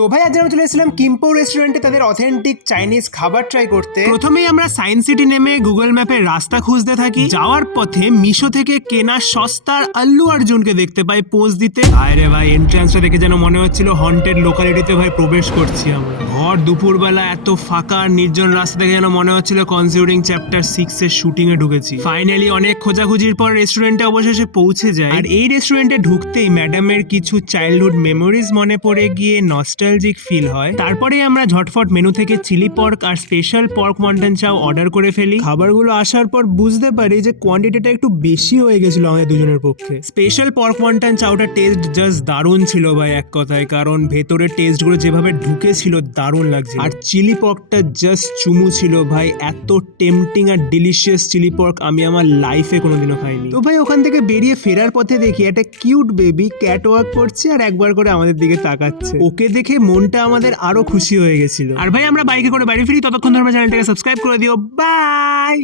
তো ভাই আজ আমরা চলে এসেছিলাম কিম্পো রেস্টুরেন্টে তাদের অথেন্টিক চাইনিজ খাবার ট্রাই করতে। প্রথমেই আমরা সায়েন্স সিটি নেমে গুগল ম্যাপে রাস্তা খুঁজতে থাকি। যাওয়ার পথে মিশো থেকে কেনা সস্তার আল্লু অর্জুনকে দেখতে পাই পোজ দিতে। আরে ভাই এন্ট্রান্সটা দেখে যেন মনে হচ্ছিল হন্টেড লোকালিটিতে ভাই প্রবেশ করছি আমরা। ভর দুপুরবেলা এত ফাঁকা আর নির্জন রাস্তা দেখে যেন মনে হচ্ছিল কনজিউরিং চ্যাপ্টার 6 এর শুটিং এ ঢুকেছি। ফাইনালি অনেক খোঁজাখুঁজির পর রেস্টুরেন্টে অবশেষে পৌঁছে যায়। আর এই রেস্টুরেন্টে ঢুকতেই ম্যাডামের কিছু চাইল্ডহুড মেমোরিজ মনে পড়ে গিয়ে নস্টালজিক ফিল হয়। তারপরে আমরা ঝটফট মেনু থেকে চিলি পর্ক আর স্পেশাল পর্ক মন্টন চাও অর্ডার করে ফেলি। খাবারগুলো আসার পর বুঝতে পারি যে কোয়ান্টিটিটা একটু বেশি হয়ে গেছিল আমাদের দুজনের পক্ষে। স্পেশাল পর্ক মন্টন চাওটা টেস্ট জাস্ট দারুণ ছিল ভাই এক কথায়, কারণ ভেতরে টেস্টগুলো যেভাবে ঢুকেছিল দারুণ লাগছে। আর চিলি পর্কটা জাস্ট চুমু ছিল ভাই, এত টেম্পটিং আর ডিলিশিয়াস চিলি পর্ক আমি আমার লাইফে কোনোদিনও খাইনি। তো ভাই ওখান থেকে বেরিয়ে ফেরার পথে দেখি একটা কিউট বেবি ক্যাট ওয়াক করছে আর একবার করে আমাদের দিকে তাকাচ্ছে। ওকে দেখে মনটা আমাদের আরো খুশি হয়ে গেছিল। আর ভাই আমরা বাইকে করে বাড়ি ফিরি, ততক্ষণ ধরে চ্যানেলটাকে সাবস্ক্রাইব করে দিও। বাই।